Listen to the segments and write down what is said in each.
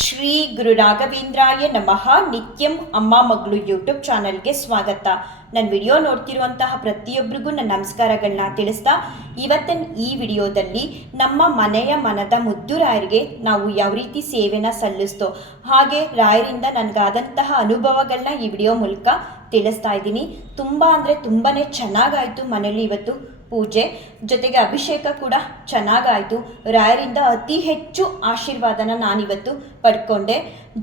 ಶ್ರೀ ಗುರು ರಾಘವೇಂದ್ರಾಯ ನಮಃ. ನಿತ್ಯಂ ಅಮ್ಮ ಮಗಳು ಯೂಟ್ಯೂಬ್ ಚಾನಲ್ಗೆ ಸ್ವಾಗತ. ನನ್ನ ವಿಡಿಯೋ ನೋಡ್ತಿರುವಂತಹ ಪ್ರತಿಯೊಬ್ಬರಿಗೂ ನನ್ನ ನಮಸ್ಕಾರಗಳನ್ನ ತಿಳಿಸ್ತಾ, ಇವತ್ತಿನ ಈ ವಿಡಿಯೋದಲ್ಲಿ ನಮ್ಮ ಮನೆಯ ಮನದ ಮುದ್ದು ರಾಯರಿಗೆ ನಾವು ಯಾವ ರೀತಿ ಸೇವೆನ ಸಲ್ಲಿಸ್ತೋ ಹಾಗೆ ರಾಯರಿಂದ ನನಗಾದಂತಹ ಅನುಭವಗಳನ್ನ ಈ ವಿಡಿಯೋ ಮೂಲಕ ತಿಳಿಸ್ತಾ ಇದ್ದೀನಿ. ತುಂಬ ಅಂದರೆ ತುಂಬಾ ಚೆನ್ನಾಗಾಯಿತು ಮನೇಲಿ ಇವತ್ತು ಪೂಜೆ, ಜೊತೆಗೆ ಅಭಿಷೇಕ ಕೂಡ ಚೆನ್ನಾಗಾಯಿತು. ರಾಯರಿಂದ ಅತಿ ಹೆಚ್ಚು ಆಶೀರ್ವಾದನ ನಾನಿವತ್ತು ಪಡ್ಕೊಂಡೆ.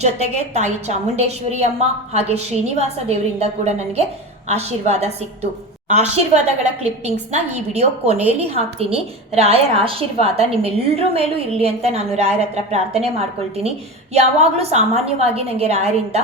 ಜೊತೆಗೆ ತಾಯಿ ಚಾಮುಂಡೇಶ್ವರಿ ಅಮ್ಮ ಹಾಗೆ ಶ್ರೀನಿವಾಸ ದೇವರಿಂದ ಕೂಡ ನನಗೆ ಆಶೀರ್ವಾದ ಸಿಕ್ತು. ಆಶೀರ್ವಾದಗಳ ಕ್ಲಿಪ್ಪಿಂಗ್ಸ್ನ ಈ ವಿಡಿಯೋ ಕೊನೆಯಲ್ಲಿ ಹಾಕ್ತೀನಿ. ರಾಯರ ಆಶೀರ್ವಾದ ನಿಮ್ಮೆಲ್ಲರ ಮೇಲೂ ಇರಲಿ ಅಂತ ನಾನು ರಾಯರ ಹತ್ರ ಪ್ರಾರ್ಥನೆ ಮಾಡ್ಕೊಳ್ತೀನಿ. ಯಾವಾಗಲೂ ಸಾಮಾನ್ಯವಾಗಿ ನನಗೆ ರಾಯರಿಂದ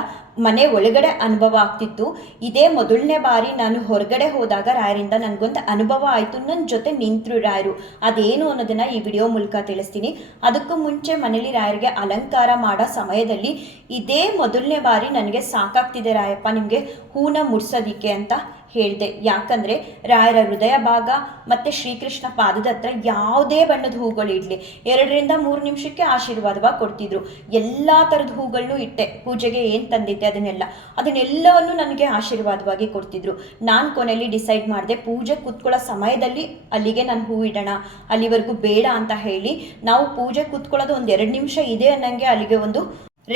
ಮನೆ ಒಳಗಡೆ ಅನುಭವ ಆಗ್ತಿತ್ತು. ಇದೇ ಮೊದಲನೇ ಬಾರಿ ನಾನು ಹೊರಗಡೆ ಹೋದಾಗ ರಾಯರಿಂದ ನನಗೊಂದು ಅನುಭವ ಆಯಿತು. ನನ್ನ ಜೊತೆ ನಿಂತರು ರಾಯರು. ಅದೇನು ಅನ್ನೋದನ್ನು ಈ ವಿಡಿಯೋ ಮೂಲಕ ತಿಳಿಸ್ತೀನಿ. ಅದಕ್ಕೂ ಮುಂಚೆ ಮನೇಲಿ ರಾಯರಿಗೆ ಅಲಂಕಾರ ಮಾಡೋ ಸಮಯದಲ್ಲಿ ಇದೇ ಮೊದಲನೇ ಬಾರಿ ನನಗೆ ಸಾಕಾಗ್ತಿದೆ ರಾಯಪ್ಪ ನಿಮಗೆ ಹೂನ ಮುಡ್ಸೋದಿಕ್ಕೆ ಅಂತ ಹೇಳಿದೆ. ಯಾಕಂದರೆ ರಾಯರ ಹೃದಯ ಭಾಗ ಮತ್ತು ಶ್ರೀಕೃಷ್ಣ ಪಾದದ ಹತ್ರ ಯಾವುದೇ ಬಣ್ಣದ ಹೂಗಳು ಇಡಲಿ 2-3 ನಿಮಿಷಕ್ಕೆ ಆಶೀರ್ವಾದವಾಗಿ ಕೊಡ್ತಿದ್ರು. ಎಲ್ಲ ಥರದ ಹೂಗಳನ್ನೂ ಇಟ್ಟೆ, ಪೂಜೆಗೆ ಏನು ತಂದಿದ್ದೆ ಅದನ್ನೆಲ್ಲವನ್ನು ನನಗೆ ಆಶೀರ್ವಾದವಾಗಿ ಕೊಡ್ತಿದ್ರು. ನಾನು ಕೊನೆಯಲ್ಲಿ ಡಿಸೈಡ್ ಮಾಡಿದೆ, ಪೂಜೆ ಕೂತ್ಕೊಳ್ಳೋ ಸಮಯದಲ್ಲಿ ಅಲ್ಲಿಗೆ ನಾನು ಹೂ ಇಡೋಣ, ಅಲ್ಲಿವರೆಗೂ ಬೇಡ ಅಂತ ಹೇಳಿ ನಾವು ಪೂಜೆ ಕೂತ್ಕೊಳ್ಳೋದು 1-2 ನಿಮಿಷ ಇದೆ ಅನ್ನಂಗೆ ಅಲ್ಲಿಗೆ ಒಂದು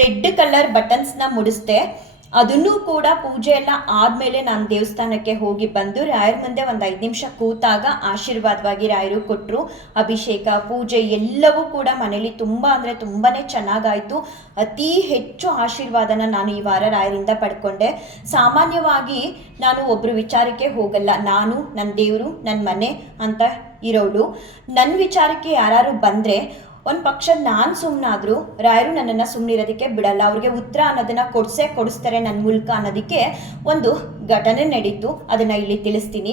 ರೆಡ್ ಕಲರ್ ಬಟನ್ಸ್ನ ಮುಡಿಸ್ದೆ. ಅದನ್ನೂ ಕೂಡ ಪೂಜೆ ಎಲ್ಲ ಆದಮೇಲೆ ನಾನು ದೇವಸ್ಥಾನಕ್ಕೆ ಹೋಗಿ ಬಂದು ರಾಯರ ಮುಂದೆ 5 ನಿಮಿಷ ಕೂತಾಗ ಆಶೀರ್ವಾದವಾಗಿ ರಾಯರು ಕೊಟ್ಟರು. ಅಭಿಷೇಕ ಪೂಜೆ ಎಲ್ಲವೂ ಕೂಡ ಮನೇಲಿ ತುಂಬ ಅಂದರೆ ತುಂಬಾ ಚೆನ್ನಾಗಾಯಿತು. ಅತಿ ಹೆಚ್ಚು ಆಶೀರ್ವಾದನ ನಾನು ಈ ವಾರ ರಾಯರಿಂದ ಪಡ್ಕೊಂಡೆ. ಸಾಮಾನ್ಯವಾಗಿ ನಾನು ಒಬ್ಬರು ವಿಚಾರಕ್ಕೆ ಹೋಗಲ್ಲ, ನಾನು ನನ್ನ ದೇವರು ನನ್ನ ಮನೆ ಅಂತ ಇರೋಳು. ನನ್ನ ವಿಚಾರಕ್ಕೆ ಯಾರು ಬಂದರೆ ಒಂದು ಪಕ್ಷ ನಾನು ಸುಮ್ಮನಾದರೂ ರಾಯರು ನನ್ನನ್ನು ಸುಮ್ಮನಿರೋದಕ್ಕೆ ಬಿಡಲ್ಲ. ಅವ್ರಿಗೆ ಉತ್ತರ ಅನ್ನೋದನ್ನು ಕೊಡಿಸ್ತಾರೆ ನನ್ನ ಮೂಲಕ ಅನ್ನೋದಕ್ಕೆ ಒಂದು ಘಟನೆ ನಡೀತು. ಅದನ್ನು ಇಲ್ಲಿ ತಿಳಿಸ್ತೀನಿ.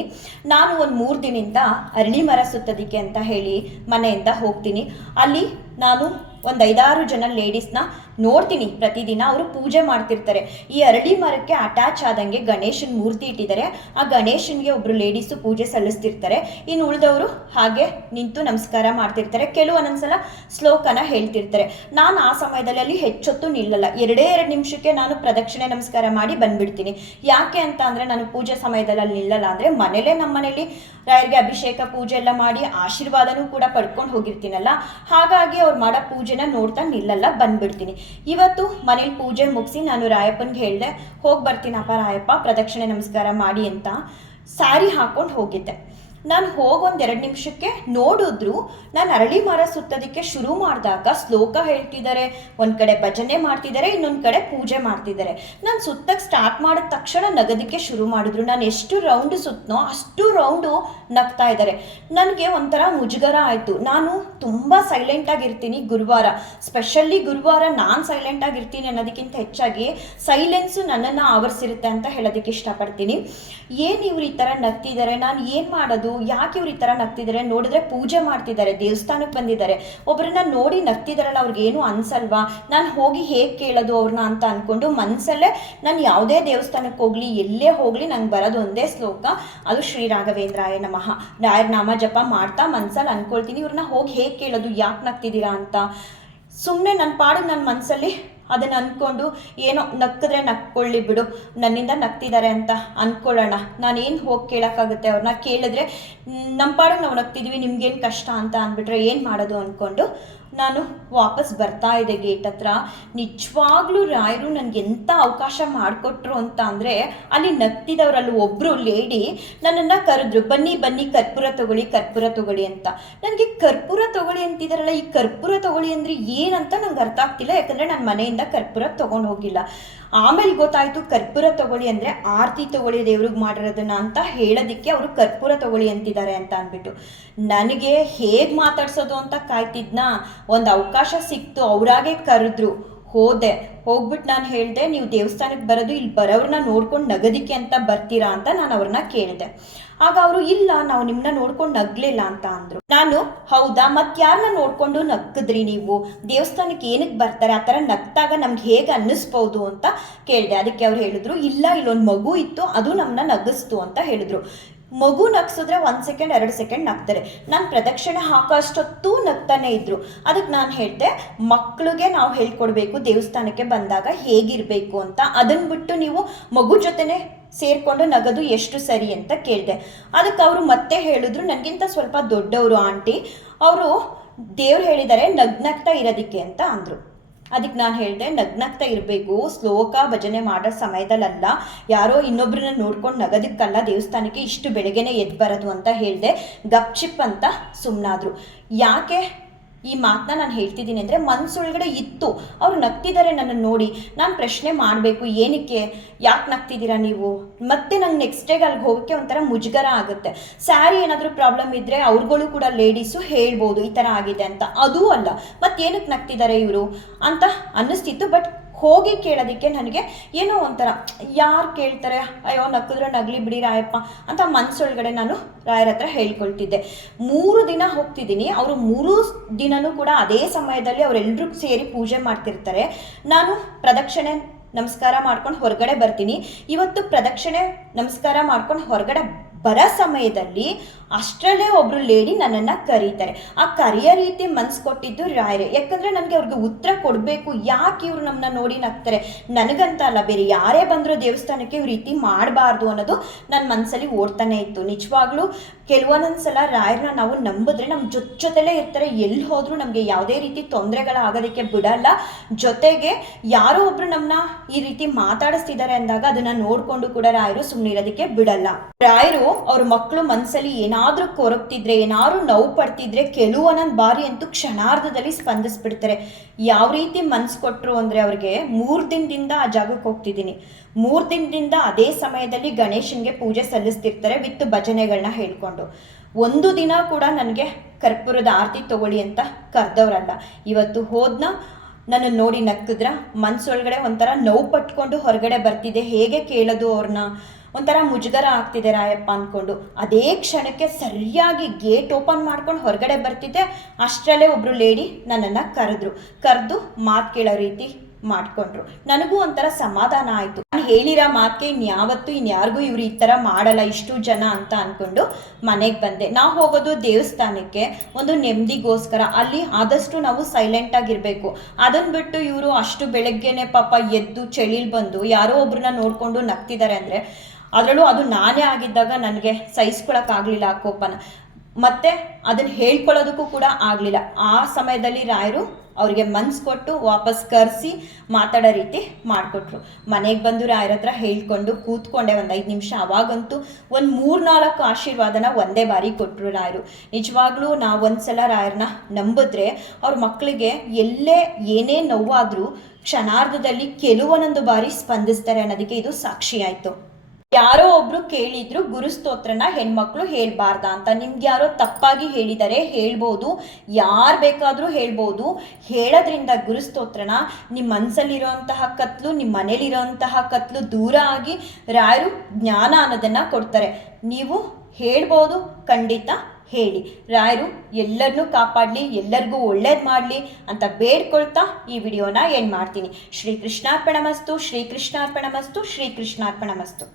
ನಾನು ಒಂದು 3 ದಿನದಿಂದ ಅರಳಿ ಮರ ಸುತ್ತೋದಕ್ಕೆ ಅಂತ ಹೇಳಿ ಮನೆಯಿಂದ ಹೋಗ್ತೀನಿ. ಅಲ್ಲಿ ನಾನು ಒಂದು 5-6 ಜನ ಲೇಡೀಸ್ನ ನೋಡ್ತೀನಿ ಪ್ರತಿದಿನ. ಅವರು ಪೂಜೆ ಮಾಡ್ತಿರ್ತಾರೆ. ಈ ಅರಳಿ ಮರಕ್ಕೆ ಅಟ್ಯಾಚ್ ಆದಂಗೆ ಗಣೇಶನ ಮೂರ್ತಿ ಇಟ್ಟಿದ್ದಾರೆ. ಆ ಗಣೇಶನಿಗೆ ಒಬ್ಬರು ಲೇಡೀಸು ಪೂಜೆ ಸಲ್ಲಿಸ್ತಿರ್ತಾರೆ. ಇನ್ನು ಉಳಿದವರು ಹಾಗೆ ನಿಂತು ನಮಸ್ಕಾರ ಮಾಡ್ತಿರ್ತಾರೆ. ಒಂದೊಂದ್ಸಲ ಶ್ಲೋಕನ ಹೇಳ್ತಿರ್ತಾರೆ. ನಾನು ಆ ಸಮಯದಲ್ಲಿ ಅಲ್ಲಿ ಹೆಚ್ಚೊತ್ತು ನಿಲ್ಲಲ್ಲ. 2 ನಿಮಿಷಕ್ಕೆ ನಾನು ಪ್ರದಕ್ಷಿಣೆ ನಮಸ್ಕಾರ ಮಾಡಿ ಬಂದ್ಬಿಡ್ತೀನಿ. ಯಾಕೆ ಅಂತ ಅಂದರೆ ನಾನು ಪೂಜೆ ಸಮಯದಲ್ಲಿ ಅಲ್ಲಿ ನಿಲ್ಲಲ್ಲ ಅಂದರೆ ಮನೇಲೇ ನಮ್ಮ ಮನೇಲಿ ರಾಯರಿಗೆ ಅಭಿಷೇಕ ಪೂಜೆ ಎಲ್ಲ ಮಾಡಿ ಆಶೀರ್ವಾದನೂ ಕೂಡ ಪಡ್ಕೊಂಡು ಹೋಗಿರ್ತೀನಲ್ಲ, ಹಾಗಾಗಿ ಅವ್ರು ಮಾಡೋ ಪೂಜೆನ ನೋಡ್ತಾ ನಿಲ್ಲಲ್ಲ, ಬಂದ್ಬಿಡ್ತೀನಿ. ಇವತ್ತು ಮನೇಲಿ ಪೂಜೆ ಮುಗಿಸಿ ನಾನು ರಾಯಪ್ಪನಿಗೆ ಹೇಳಿದೆ, ಹೋಗಿ ಬರ್ತೀನಪ್ಪ ರಾಯಪ್ಪ ಪ್ರದಕ್ಷಿಣೆ ನಮಸ್ಕಾರ ಮಾಡಿ ಅಂತ. ಸ್ಯಾರಿ ಹಾಕ್ಕೊಂಡು ಹೋಗಿದ್ದೆ. ನಾನು ಹೋಗಿ 1-2 ನಿಮಿಷಕ್ಕೆ ನೋಡಿದ್ರು ನಾನು ಅರಳಿ ಮರ ಸುತ್ತೋದಕ್ಕೆ ಶುರು ಮಾಡಿದಾಗ ಶ್ಲೋಕ ಹೇಳ್ತಿದ್ದಾರೆ, ಒಂದು ಕಡೆ ಭಜನೆ ಮಾಡ್ತಿದ್ದಾರೆ, ಇನ್ನೊಂದು ಕಡೆ ಪೂಜೆ ಮಾಡ್ತಿದ್ದಾರೆ. ನಾನು ಸುತ್ತಕ್ಕೆ ಸ್ಟಾರ್ಟ್ ಮಾಡಿದ ತಕ್ಷಣ ನಗೋದಕ್ಕೆ ಶುರು ಮಾಡಿದ್ರು. ನಾನು ಎಷ್ಟು ರೌಂಡ್ ಸುತ್ತನೋ ಅಷ್ಟು ರೌಂಡು ನಗ್ತಾ ಇದ್ದಾರೆ. ನನಗೆ ಒಂಥರ ಮುಜುಗರ ಆಯಿತು. ನಾನು ತುಂಬ ಸೈಲೆಂಟಾಗಿರ್ತೀನಿ ಗುರುವಾರ, ಸ್ಪೆಷಲಿ ಗುರುವಾರ ನಾನು ಸೈಲೆಂಟಾಗಿರ್ತೀನಿ ಅನ್ನೋದಕ್ಕಿಂತ ಹೆಚ್ಚಾಗಿ ಸೈಲೆನ್ಸು ನನ್ನನ್ನು ಆವರಿಸಿರುತ್ತೆ ಅಂತ ಹೇಳೋದಕ್ಕೆ ಇಷ್ಟಪಡ್ತೀನಿ. ಏನು ಇವ್ರು ಈ ಥರ ನಗ್ತಿದ್ದಾರೆ, ನಾನು ಏನು ಮಾಡೋದು, ಯಾಕೆ ಇವ್ರು ಈ ಥರ ನಗ್ತಿದ್ದಾರೆ? ನೋಡಿದ್ರೆ ಪೂಜೆ ಮಾಡ್ತಿದ್ದಾರೆ, ದೇವಸ್ಥಾನಕ್ಕೆ ಬಂದಿದ್ದಾರೆ, ಒಬ್ಬರನ್ನ ನೋಡಿ ನಗ್ತಿದಾರಲ್ಲ, ಅವ್ರಿಗೇನು ಅನ್ಸಲ್ವಾ? ನಾನು ಹೋಗಿ ಹೇಗೆ ಕೇಳೋದು ಅವ್ರನ್ನ ಅಂತ ಅಂದ್ಕೊಂಡು ಮನಸ್ಸಲ್ಲೇ ನಾನು ಯಾವುದೇ ದೇವಸ್ಥಾನಕ್ಕೆ ಹೋಗಲಿ ಎಲ್ಲೇ ಹೋಗಲಿ ನಂಗೆ ಬರೋದು ಒಂದೇ ಶ್ಲೋಕ, ಅದು ಶ್ರೀ ರಾಘವೇಂದ್ರಾಯ ನಮಃ. ರಾಯರ ನಾಮ ಜಪ ಮಾಡ್ತಾ ಮನಸ್ಸಲ್ಲಿ ಅಂದ್ಕೊಳ್ತೀನಿ, ಇವ್ರನ್ನ ಹೋಗಿ ಹೇಗೆ ಕೇಳೋದು, ಯಾಕೆ ನಗ್ತಿದ್ದೀರಾ ಅಂತ. ಸುಮ್ಮನೆ ನನ್ನ ಪಾಡಿಗೆ ನನ್ನ ಮನಸ್ಸಲ್ಲಿ ಅದನ್ನು ಅಂದ್ಕೊಂಡು ಏನೋ ನಕ್ಕಿದ್ರೆ ನಕ್ಕೊಳ್ಳಿ ಬಿಡು, ನನ್ನಿಂದ ನಗ್ತಿದ್ದಾರೆ ಅಂತ ಅಂದ್ಕೊಳ್ಳೋಣ, ನಾನೇನು ಹೋಗಿ ಕೇಳೋಕ್ಕಾಗುತ್ತೆ ಅವ್ರನ್ನ. ಕೇಳಿದ್ರೆ ನಮ್ಮ ಪಾಡಿಗೆ ನಾವು ನಗ್ತಿದ್ವಿ, ನಿಮ್ಗೇನು ಕಷ್ಟ ಅಂತ ಅಂದ್ಬಿಟ್ರೆ ಏನು ಮಾಡೋದು ಅಂದ್ಕೊಂಡು ನಾನು ವಾಪಸ್ ಬರ್ತಾ ಇದ್ದೆ ಗೇಟ್ ಹತ್ರ. ನಿಜವಾಗ್ಲೂ ರಾಯರು ನನಗೆ ಎಂಥ ಅವಕಾಶ ಮಾಡಿಕೊಟ್ರು ಅಂತ ಅಂದರೆ, ಅಲ್ಲಿ ನಗ್ತಿದ್ದವರಲ್ಲಿ ಒಬ್ಬರು ಲೇಡಿ ನನ್ನನ್ನು ಕರೆದ್ರು, ಬನ್ನಿ ಬನ್ನಿ ಕರ್ಪೂರ ತಗೊಳ್ಳಿ ಅಂತ. ನನಗೆ ಕರ್ಪೂರ ತಗೊಳ್ಳಿ ಅಂತಿದ್ದಾರಲ್ಲ, ಈ ಕರ್ಪೂರ ತಗೊಳ್ಳಿ ಅಂದರೆ ಏನಂತ ನಂಗೆ ಅರ್ಥ ಆಗ್ತಿಲ್ಲ. ಯಾಕಂದರೆ ನಾನು ಮನೆಯಿಂದ ಕರ್ಪೂರ ತೊಗೊಂಡು ಹೋಗಿಲ್ಲ. ಆಮೇಲೆ ಗೊತ್ತಾಯಿತು ಕರ್ಪೂರ ತಗೊಳ್ಳಿ ಅಂದರೆ ಆರತಿ ತಗೊಳ್ಳಿ ದೇವ್ರಿಗೆ ಮಾಡಿರೋದನ್ನ ಅಂತ ಹೇಳೋದಕ್ಕೆ ಅವರು ಕರ್ಪೂರ ತಗೊಳ್ಳಿ ಅಂತಿದ್ದಾರೆ ಅಂತ ಅಂದ್ಬಿಟ್ಟು ನನಗೆ ಹೇಗೆ ಮಾತಾಡ್ಸೋದು ಅಂತ ಕಾಯ್ತಿದ್ನ. ಒಂದು ಅವಕಾಶ ಸಿಕ್ತು, ಅವರಾಗೆ ಕರೆದ್ರು, ಹೋಗ್ಬಿಟ್ಟು ನಾನು ಹೇಳಿದೆ, ನೀವು ದೇವಸ್ಥಾನಕ್ಕೆ ಬರೋದು ಇಲ್ಲಿ ಬರೋವ್ರನ್ನ ನೋಡ್ಕೊಂಡು ನಗೋದಿಕ್ಕೆ ಅಂತ ಬರ್ತೀರಾ ಅಂತ ನಾನು ಅವ್ರನ್ನ ಕೇಳಿದೆ. ಆಗ ಅವರು ಇಲ್ಲ, ನಾವು ನಿಮ್ಮನ್ನ ನೋಡ್ಕೊಂಡು ನಗ್ಲಿಲ್ಲ ಅಂತ ಅಂದರು. ನಾನು ಹೌದಾ, ಮತ್ತೆ ಯಾರನ್ನ ನೋಡ್ಕೊಂಡು ನಕ್ಕಿದ್ರಿ ನೀವು? ದೇವಸ್ಥಾನಕ್ಕೆ ಏನಕ್ಕೆ ಬರ್ತಾರೆ? ಆ ಥರ ನಗ್ತಾಗ ನಮ್ಗೆ ಹೇಗೆ ಅನ್ನಿಸ್ಬೋದು ಅಂತ ಕೇಳಿದೆ. ಅದಕ್ಕೆ ಅವ್ರು ಹೇಳಿದ್ರು, ಇಲ್ಲ ಇಲ್ಲೊಂದು ಮಗು ಇತ್ತು, ಅದು ನಮ್ಮನ್ನ ನಗಿಸ್ತು ಅಂತ ಹೇಳಿದ್ರು. ಮಗು ನಗ್ಸಿದ್ರೆ 1 ಸೆಕೆಂಡ್ 2 ಸೆಕೆಂಡ್ ನಗ್ತಾರೆ. ನಾನು ಪ್ರದಕ್ಷಿಣೆ ಹಾಕೋ ಅಷ್ಟೊತ್ತು ನಗ್ತಾನೆ ಇದ್ರು. ಅದಕ್ಕೆ ನಾನು ಹೇಳಿದೆ, ಮಕ್ಕಳಿಗೆ ನಾವು ಹೇಳ್ಕೊಡ್ಬೇಕು ದೇವಸ್ಥಾನಕ್ಕೆ ಬಂದಾಗ ಹೇಗಿರಬೇಕು ಅಂತ. ಅದನ್ನು ಬಿಟ್ಟು ನೀವು ಮಗು ಜೊತೆನೆ ಸೇರ್ಕೊಂಡು ನಗದು ಎಷ್ಟು ಸರಿ ಅಂತ ಕೇಳಿದೆ. ಅದಕ್ಕೆ ಅವರು ಮತ್ತೆ ಹೇಳಿದ್ರು, ನನಗಿಂತ ಸ್ವಲ್ಪ ದೊಡ್ಡವರು ಆಂಟಿ, ಅವರು ದೇವ್ರು ಹೇಳಿದ್ದಾರೆ ನಗ್ನಗ್ತಾ ಇರೋದಕ್ಕೆ ಅಂತ ಅಂದರು. ಅದಕ್ಕೆ ನಾನು ಹೇಳಿದೆ, ನಗ್ನಗ್ತಾ ಇರಬೇಕು, ಶ್ಲೋಕ ಭಜನೆ ಮಾಡೋ ಸಮಯದಲ್ಲ, ಯಾರೋ ಇನ್ನೊಬ್ರನ್ನ ನೋಡ್ಕೊಂಡು ನಗೋದಕ್ಕಲ್ಲ ದೇವಸ್ಥಾನಕ್ಕೆ ಇಷ್ಟು ಬೆಳಗ್ಗೆನೆ ಎದ್ದು ಬರೋದು ಅಂತ ಹೇಳಿದೆ. ಗಪ್ಚಿಪ್ ಅಂತ ಸುಮ್ಮನಾದ್ರು. ಯಾಕೆ ಈ ಮಾತನ್ನ ನಾನು ಹೇಳ್ತಿದ್ದೀನಿ ಅಂದರೆ, ಮನಸ್ಸೊಳಗಡೆ ಇತ್ತು, ಅವ್ರು ನಗ್ತಿದ್ದಾರೆ ನನ್ನನ್ನು ನೋಡಿ. ನಾನು ಪ್ರಶ್ನೆ ಮಾಡಬೇಕು, ಏನಕ್ಕೆ, ಯಾಕೆ ನಗ್ತಿದ್ದೀರಾ ನೀವು? ಮತ್ತೆ ನಂಗೆ ನೆಕ್ಸ್ಟ್ ಡೇಗೆ ಅಲ್ಲಿಗೆ ಹೋಗೋಕ್ಕೆ ಒಂಥರ ಮುಜುಗರ ಆಗುತ್ತೆ. ಸ್ಯಾರಿ ಏನಾದರೂ ಪ್ರಾಬ್ಲಮ್ ಇದ್ದರೆ ಅವ್ರುಗಳು ಕೂಡ ಲೇಡೀಸು ಹೇಳ್ಬೋದು ಈ ಥರ ಆಗಿದೆ ಅಂತ. ಅದೂ ಅಲ್ಲ, ಮತ್ತೇನಕ್ಕೆ ನಗ್ತಿದ್ದಾರೆ ಇವರು ಅಂತ ಅನ್ನಿಸ್ತಿತ್ತು. ಬಟ್ ಹೋಗಿ ಕೇಳೋದಕ್ಕೆ ನನಗೆ ಏನೋ ಒಂಥರ, ಯಾರು ಕೇಳ್ತಾರೆ, ಅಯ್ಯೋ ನಕ್ಕಿದ್ರೆ ನಗಲಿ ಬಿಡಿ ರಾಯಪ್ಪ ಅಂತ ಮನಸ್ಸೊಳಗಡೆ ನಾನು ರಾಯರ ಹತ್ರ ಹೇಳ್ಕೊಳ್ತಿದ್ದೆ. 3 ದಿನ ಹೋಗ್ತಿದ್ದೀನಿ. ಅವರು 3 ದಿನನೂ ಕೂಡ ಅದೇ ಸಮಯದಲ್ಲಿ ಅವರೆಲ್ಲರೂ ಸೇರಿ ಪೂಜೆ ಮಾಡ್ತಿರ್ತಾರೆ. ನಾನು ಪ್ರದಕ್ಷಿಣೆ ನಮಸ್ಕಾರ ಮಾಡ್ಕೊಂಡು ಹೊರಗಡೆ ಬರ್ತೀನಿ. ಇವತ್ತು ಪ್ರದಕ್ಷಿಣೆ ನಮಸ್ಕಾರ ಮಾಡ್ಕೊಂಡು ಹೊರಗಡೆ ಬರೋ ಸಮಯದಲ್ಲಿ ಅಷ್ಟರಲ್ಲೇ ಒಬ್ಬರು ಲೇಡಿ ನನ್ನನ್ನು ಕರೀತಾರೆ. ಆ ಕರೆಯೋ ರೀತಿ ಮನ್ಸು ಕೊಟ್ಟಿದ್ದು ರಾಯರೇ. ಯಾಕಂದರೆ ನನಗೆ ಅವ್ರಿಗೆ ಉತ್ತರ ಕೊಡಬೇಕು, ಯಾಕೆ ಇವರು ನಮ್ಮನ್ನ ನೋಡಿ ನಗ್ತಾರೆ, ನನಗಂತ ಅಲ್ಲ, ಬೇರೆ ಯಾರೇ ಬಂದರೂ ದೇವಸ್ಥಾನಕ್ಕೆ ಇವ್ರ ರೀತಿ ಮಾಡಬಾರ್ದು ಅನ್ನೋದು ನನ್ನ ಮನಸ್ಸಲ್ಲಿ ಓಡ್ತಾನೆ ಇತ್ತು. ನಿಜವಾಗ್ಲೂ ಕೆಲವೊಂದೊಂದು ಸಲ ರಾಯರನ್ನ ನಾವು ನಂಬಿದ್ರೆ ನಮ್ಮ ಜೊತೆಲೇ ಇರ್ತಾರೆ, ಎಲ್ಲಿ ಹೋದರೂ ನಮಗೆ ಯಾವುದೇ ರೀತಿ ತೊಂದರೆಗಳಾಗೋದಕ್ಕೆ ಬಿಡಲ್ಲ. ಜೊತೆಗೆ ಯಾರೋ ಒಬ್ರು ನಮ್ಮನ್ನ ಈ ರೀತಿ ಮಾತಾಡಿಸ್ತಿದ್ದಾರೆ ಅಂದಾಗ ಅದನ್ನು ನೋಡಿಕೊಂಡು ಕೂಡ ರಾಯರು ಸುಮ್ಮನೆ ಇರೋದಕ್ಕೆ ಬಿಡಲ್ಲ. ರಾಯರು ಅವ್ರ ಮಕ್ಕಳು ಮನಸ್ಸಲ್ಲಿ ಏನಾದರೂ ಕೊರಗ್ತಿದ್ರೆ, ಏನಾದ್ರು ನೋವು ಪಡ್ತಿದ್ರೆ ಕೆಲವೊಂದೊಂದು ಬಾರಿ ಅಂತೂ ಕ್ಷಣಾರ್ಧದಲ್ಲಿ ಸ್ಪಂದಿಸ್ಬಿಡ್ತಾರೆ. ಯಾವ ರೀತಿ ಮನ್ಸು ಕೊಟ್ಟರು ಅಂದರೆ, ಅವ್ರಿಗೆ 3 ದಿನದಿಂದ ಆ ಜಾಗಕ್ಕೆ ಹೋಗ್ತಿದ್ದೀನಿ. 3 ದಿನದಿಂದ ಅದೇ ಸಮಯದಲ್ಲಿ ಗಣೇಶನ್ಗೆ ಪೂಜೆ ಸಲ್ಲಿಸ್ತಿರ್ತಾರೆ ವಿತ್ ಭಜನೆಗಳನ್ನ ಹೇಳ್ಕೊಂಡು. 1 ದಿನ ಕೂಡ ನನಗೆ ಕರ್ಪೂರದ ಆರತಿ ತಗೊಳ್ಳಿ ಅಂತ ಕರೆದವ್ರಲ್ಲ. ಇವತ್ತು ಹೋದ್ನ ನನ್ನ ನೋಡಿ ನಕ್ಕಿದ್ರ ಮನಸ್ಸೊಳಗಡೆ ಒಂಥರ ನೋವು ಪಟ್ಕೊಂಡು ಹೊರಗಡೆ ಬರ್ತಿದೆ. ಹೇಗೆ ಕೇಳೋದು ಅವ್ರನ್ನ, ಒಂಥರ ಮುಜುಗರ ಆಗ್ತಿದೆ ರಾಯಪ್ಪ ಅಂದ್ಕೊಂಡು. ಅದೇ ಕ್ಷಣಕ್ಕೆ ಸರಿಯಾಗಿ ಗೇಟ್ ಓಪನ್ ಮಾಡ್ಕೊಂಡು ಹೊರಗಡೆ ಬರ್ತಿದ್ದೆ. ಅಷ್ಟರಲ್ಲೇ ಒಬ್ಬರು ಲೇಡಿ ನನ್ನನ್ನು ಕರೆದು ಮಾತು ಕೇಳೋ ರೀತಿ ಮಾಡಿಕೊಂಡ್ರು. ನನಗೂ ಒಂಥರ ಸಮಾಧಾನ ಆಯಿತು. ನಾನು ಹೇಳಿರೋ ಮಾತಿಗೆ ಇನ್ಯಾರಿಗೂ ಇವ್ರು ಈ ಥರ ಮಾಡಲ್ಲ ಇಷ್ಟು ಜನ ಅಂತ ಅಂದ್ಕೊಂಡು ಮನೆಗೆ ಬಂದೆ. ನಾವು ಹೋಗೋದು ದೇವಸ್ಥಾನಕ್ಕೆ ಒಂದು ನೆಮ್ಮದಿಗೋಸ್ಕರ. ಅಲ್ಲಿ ಆದಷ್ಟು ನಾವು ಸೈಲೆಂಟಾಗಿರಬೇಕು. ಅದನ್ನು ಬಿಟ್ಟು ಇವರು ಅಷ್ಟು ಬೆಳಗ್ಗೆನೆ ಪಾಪ ಎದ್ದು ಚಳಿಲಿ ಬಂದು ಯಾರೋ ಒಬ್ರನ್ನ ನೋಡಿಕೊಂಡು ನಗ್ತಿದ್ದಾರೆ ಅಂದರೆ, ಅದರಲ್ಲೂ ಅದು ನಾನೇ ಆಗಿದ್ದಾಗ ನನಗೆ ಸಹಿಸ್ಕೊಳಕ್ಕಾಗಲಿಲ್ಲ ಆ ಕೋಪನ. ಮತ್ತು ಅದನ್ನು ಹೇಳ್ಕೊಳ್ಳೋದಕ್ಕೂ ಕೂಡ ಆಗಲಿಲ್ಲ. ಆ ಸಮಯದಲ್ಲಿ ರಾಯರು ಅವರಿಗೆ ಮನ್ಸು ಕೊಟ್ಟು ವಾಪಸ್ ಕರೆಸಿ ಮಾತಾಡೋ ರೀತಿ ಮಾಡಿಕೊಟ್ರು. ಮನೆಗೆ ಬಂದು ರಾಯರ ಹತ್ರ ಹೇಳ್ಕೊಂಡು ಕೂತ್ಕೊಂಡೆ ಒಂದು 5 ನಿಮಿಷ. ಅವಾಗಂತೂ ಒಂದು 3-4 ಆಶೀರ್ವಾದನ ಒಂದೇ ಬಾರಿ ಕೊಟ್ಟರು ರಾಯರು. ನಿಜವಾಗ್ಲೂ ನಾವು ಒಂದ್ಸಲ ರಾಯರನ್ನ ನಂಬಿದ್ರೆ ಅವ್ರ ಮಕ್ಕಳಿಗೆ ಎಲ್ಲೇ ಏನೇ ನೋವಾದರೂ ಕ್ಷಣಾರ್ಧದಲ್ಲಿ ಕೆಲವೊಂದೊಂದು ಬಾರಿ ಸ್ಪಂದಿಸ್ತಾರೆ ಅನ್ನೋದಕ್ಕೆ ಇದು ಸಾಕ್ಷಿ ಆಯಿತು. ಯಾರೋ ಒಬ್ರು ಕೇಳಿದ್ರು, ಗುರುಸ್ತೋತ್ರನ ಹೆಣ್ಮಕ್ಳು ಹೇಳ್ಬಾರ್ದ ಅಂತ. ನಿಮ್ಗೆ ಯಾರೋ ತಪ್ಪಾಗಿ ಹೇಳಿದ್ದಾರೆ, ಹೇಳ್ಬೋದು, ಯಾರು ಬೇಕಾದರೂ ಹೇಳ್ಬೋದು. ಹೇಳೋದ್ರಿಂದ ಗುರುಸ್ತೋತ್ರನ ನಿಮ್ಮ ಮನಸ್ಸಲ್ಲಿರೋಂತಹ ಕತ್ಲು, ನಿಮ್ಮ ಮನೇಲಿರೋಂತಹ ಕತ್ಲು ದೂರ ಆಗಿ ರಾಯರು ಜ್ಞಾನ ಅನ್ನೋದನ್ನು ಕೊಡ್ತಾರೆ. ನೀವು ಹೇಳ್ಬೋದು, ಖಂಡಿತ ಹೇಳಿ. ರಾಯರು ಎಲ್ಲರನ್ನೂ ಕಾಪಾಡಲಿ, ಎಲ್ಲರಿಗೂ ಒಳ್ಳೇದು ಮಾಡಲಿ ಅಂತ ಬೇಡ್ಕೊಳ್ತಾ ಈ ವಿಡಿಯೋನ ಏನು ಮಾಡ್ತೀನಿ. ಶ್ರೀಕೃಷ್ಣಾರ್ಪಣಮಸ್ತು, ಶ್ರೀಕೃಷ್ಣಾರ್ಪಣಮಸ್ತು, ಶ್ರೀಕೃಷ್ಣಾರ್ಪಣಮಸ್ತು.